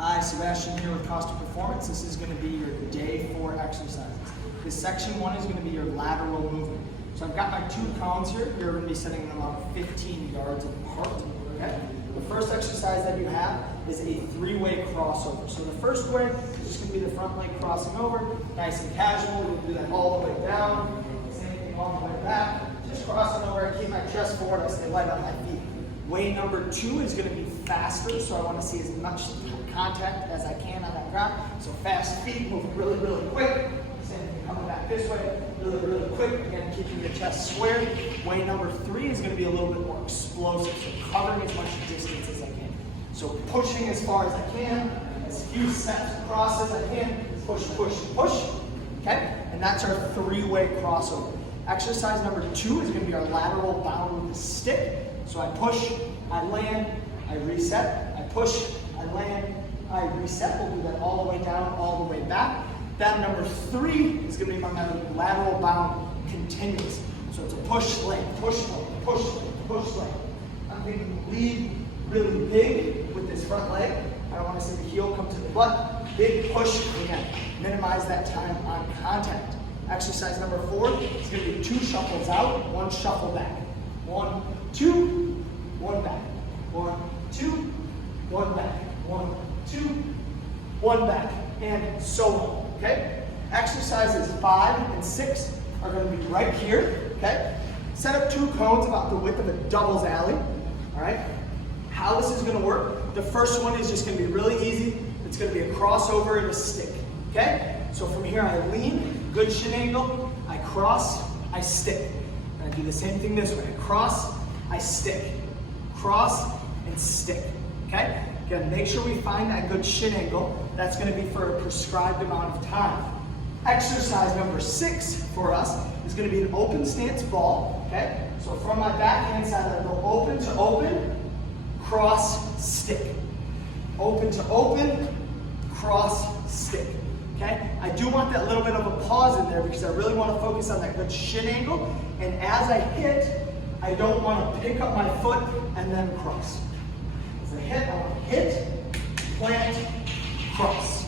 Hi, Sebastian here with Costa Performance. This is going to be your day 4 exercises. This section 1 is going to be your lateral movement. So I've got my 2 cones here. You're going to be setting them about 15 yards apart. Okay? The first exercise that you have is a 3-way crossover. So the first way is just going to be the front leg crossing over, nice and casual. We'll do that all the way down. Same thing all the way back. Just crossing over. I keep my chest forward. I stay light on my feet. Way number 2 is going to be faster, so I want to see as much contact as I can on that ground. So fast feet, moving really, really quick. Same thing coming back this way, really, really quick. Again, keeping your chest square. Way number 3 is going to be a little bit more explosive, so covering as much distance as I can. So pushing as far as I can, as few steps across as I can. Push, push, push. Okay? And that's our 3-way crossover. Exercise number 2 is going to be our lateral bound with the stick. So I push, I land, I reset, I push, I land, I reset. We'll do that all the way down, all the way back. Then number 3 is going to be my lateral bound continuous. So it's a push, land, push, land, push, land, push, land. I'm thinking lead really big with this front leg. I don't want to see the heel come to the butt. Big push, again, minimize that time on contact. Exercise number 4 is going to be 2 shuffles out, 1 shuffle back. 1, 2, 1 back. 1, 2, 1 back. 1, 2, 1 back. And so on. Okay? Exercises 5 and 6 are going to be right here. Okay? Set up 2 cones about the width of a doubles alley. Alright? How this is going to work, the first one is just going to be really easy. It's going to be a crossover and a stick. Okay? So from here I lean, good shin angle, I cross, I stick. And I do the same thing this way. I cross, I stick. Cross and stick. Okay? Again, make sure we find that good shin angle. That's going to be for a prescribed amount of time. Exercise number 6 for us is going to be an open stance ball. Okay? So from my backhand side, I go open, cross, stick. Open to open, cross, stick. Okay? I do want that little bit of a pause in there because I really want to focus on that good shin angle. And as I hit, I don't want to pick up my foot and then cross. As I hit, I want to hit, plant, cross.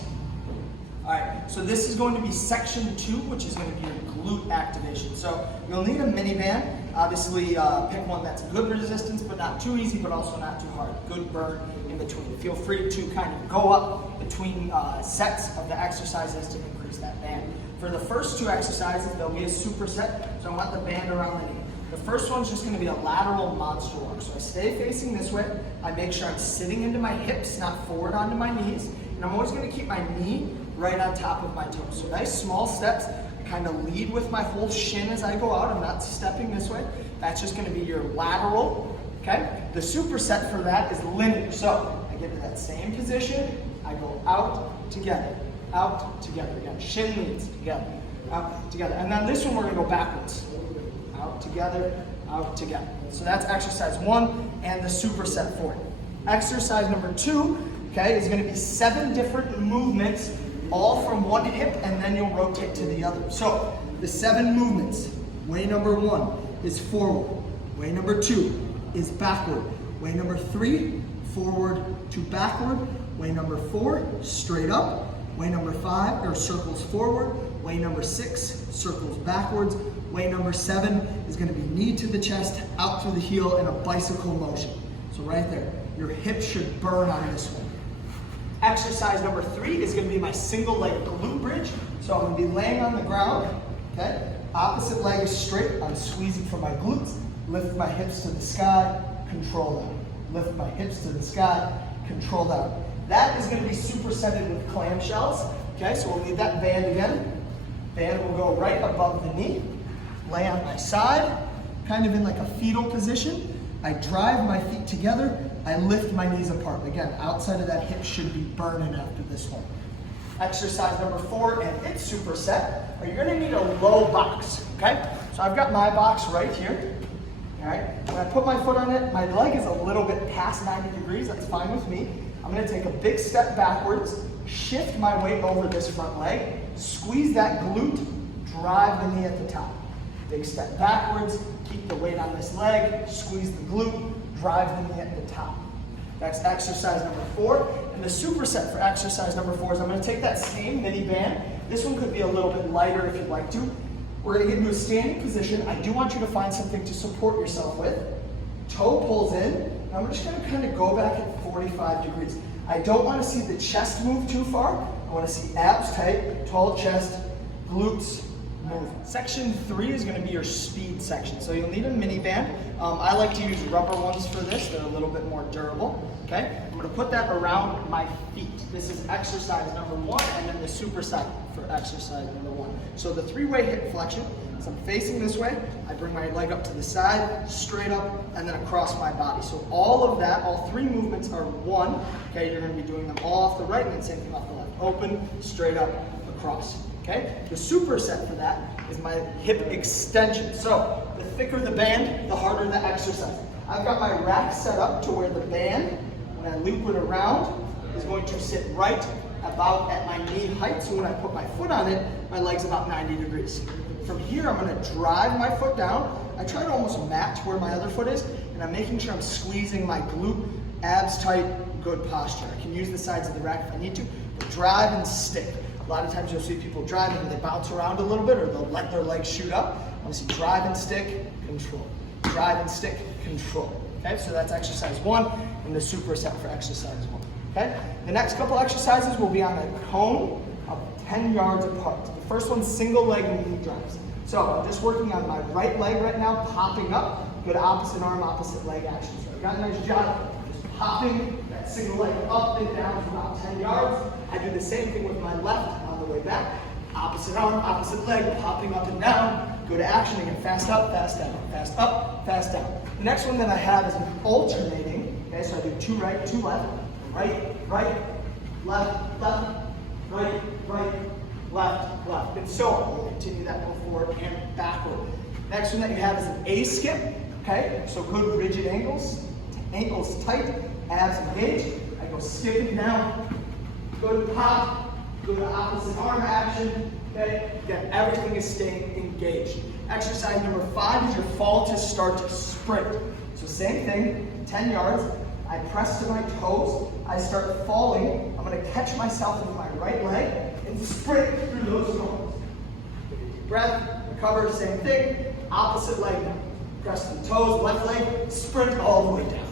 Alright, so this is going to be section 2, which is going to be your glute activation. So you'll need a mini band. Obviously, pick one that's good resistance, but not too easy, but also not too hard. Good burn in between. Feel free to kind of go up between sets of the exercises to increase that band. For the first 2 exercises, there'll be a superset, so I want the band around the knee. The first one's just going to be a lateral monster walk. So I stay facing this way. I make sure I'm sitting into my hips, not forward onto my knees. And I'm always going to keep my knee right on top of my toes. So nice small steps. I kind of lead with my whole shin as I go out. I'm not stepping this way. That's just going to be your lateral. Okay? The superset for that is linear. So I get to that same position. I go out, together. Out, together. Again, shin leads, together. Out, together. And then this one we're going to go backwards. Out, together, out, together. So that's exercise 1 and the superset for it. Exercise number 2, okay, is going to be 7 different movements, all from one hip, and then you'll rotate to the other. So the 7 movements, way number 1 is forward. Way number 2 is backward. Way number 3, forward to backward. Way number 4, straight up. Way number 5, or circles forward. Way number 6, circles backwards. Way number 7 is going to be knee to the chest, out through the heel in a bicycle motion. So right there, your hips should burn on this one. Exercise number 3 is going to be my single leg glute bridge. So I'm going to be laying on the ground, okay? Opposite leg is straight. I'm squeezing from my glutes. Lift my hips to the sky, control down. Lift my hips to the sky, control down. That is going to be supersetted with clam shells. Okay, so we'll leave that band again. Band will go right above the knee. Lay on my side, kind of in like a fetal position. I drive my feet together. I lift my knees apart. Again, outside of that hip should be burning after this one. Exercise number 4 and its superset. You're going to need a low box. Okay, so I've got my box right here. All right, when I put my foot on it, my leg is a little bit past 90 degrees. That's fine with me. I'm going to take a big step backwards, shift my weight over this front leg, squeeze that glute, drive the knee at the top. Big step backwards, keep the weight on this leg, squeeze the glute, drive the knee at the top. That's exercise number 4. And the superset for exercise number 4 is I'm going to take that same mini band. This one could be a little bit lighter if you'd like to. We're going to get into a standing position. I do want you to find something to support yourself with. Toe pulls in. And I'm just going to kind of go back at 45 degrees. I don't want to see the chest move too far. I want to see abs tight, tall chest, glutes move. Section 3 is going to be your speed section. So you'll need a mini band. I like to use rubber ones for this. They're a little bit more durable. Okay, I'm going to put that around my feet. This is exercise number 1, and then the superset for exercise number 1. So the 3-way hip flexion. So I'm facing this way. I bring my leg up to the side, straight up, and then across my body. So all of that, all 3 movements are 1. Okay, you're going to be doing them all off the right, and then same thing off the left. Open, straight up, across. Okay, the superset for that is my hip extension. So the thicker the band, the harder the exercise. I've got my rack set up to where the band, when I loop it around, is going to sit right about at my knee height. So when I put my foot on it, my leg's about 90 degrees. From here, I'm going to drive my foot down. I try to almost match where my other foot is, and I'm making sure I'm squeezing my glute, abs tight, good posture. I can use the sides of the rack if I need to, but drive and stick. A lot of times you'll see people driving and they bounce around a little bit, or they'll let their legs shoot up. Obviously, drive and stick, control. Drive and stick, control. Okay, so that's exercise 1 and the superset for exercise 1. Okay, the next couple exercises will be on a cone of 10 yards apart. The first one's single leg knee drives. So I'm just working on my right leg right now, popping up. Good opposite arm, opposite leg action. So I've got a nice job just popping that single leg up and down for about 10 yards. I do the same thing with my left on the way back. Opposite arm, opposite leg, popping up and down. Good action again, fast up, fast down, fast up, fast down. The next one that I have is an alternating. Okay, so I do 2 right, 2 left, right, right, left, left, right, right, left, left, and so on. We'll continue that both forward and backward. Next one that you have is an A skip. Okay, so good rigid ankles, ankles tight, abs engaged. I go skipping down. Good pop, good opposite arm action. Okay, again, everything is staying engaged. Exercise number 5 is your fall to start to sprint. So same thing, 10 yards. I press to my toes. I start falling. I'm going to catch myself with my right leg and sprint through those cones. Deep breath, recover, same thing. Opposite leg now. Press the toes, left leg, sprint all the way down.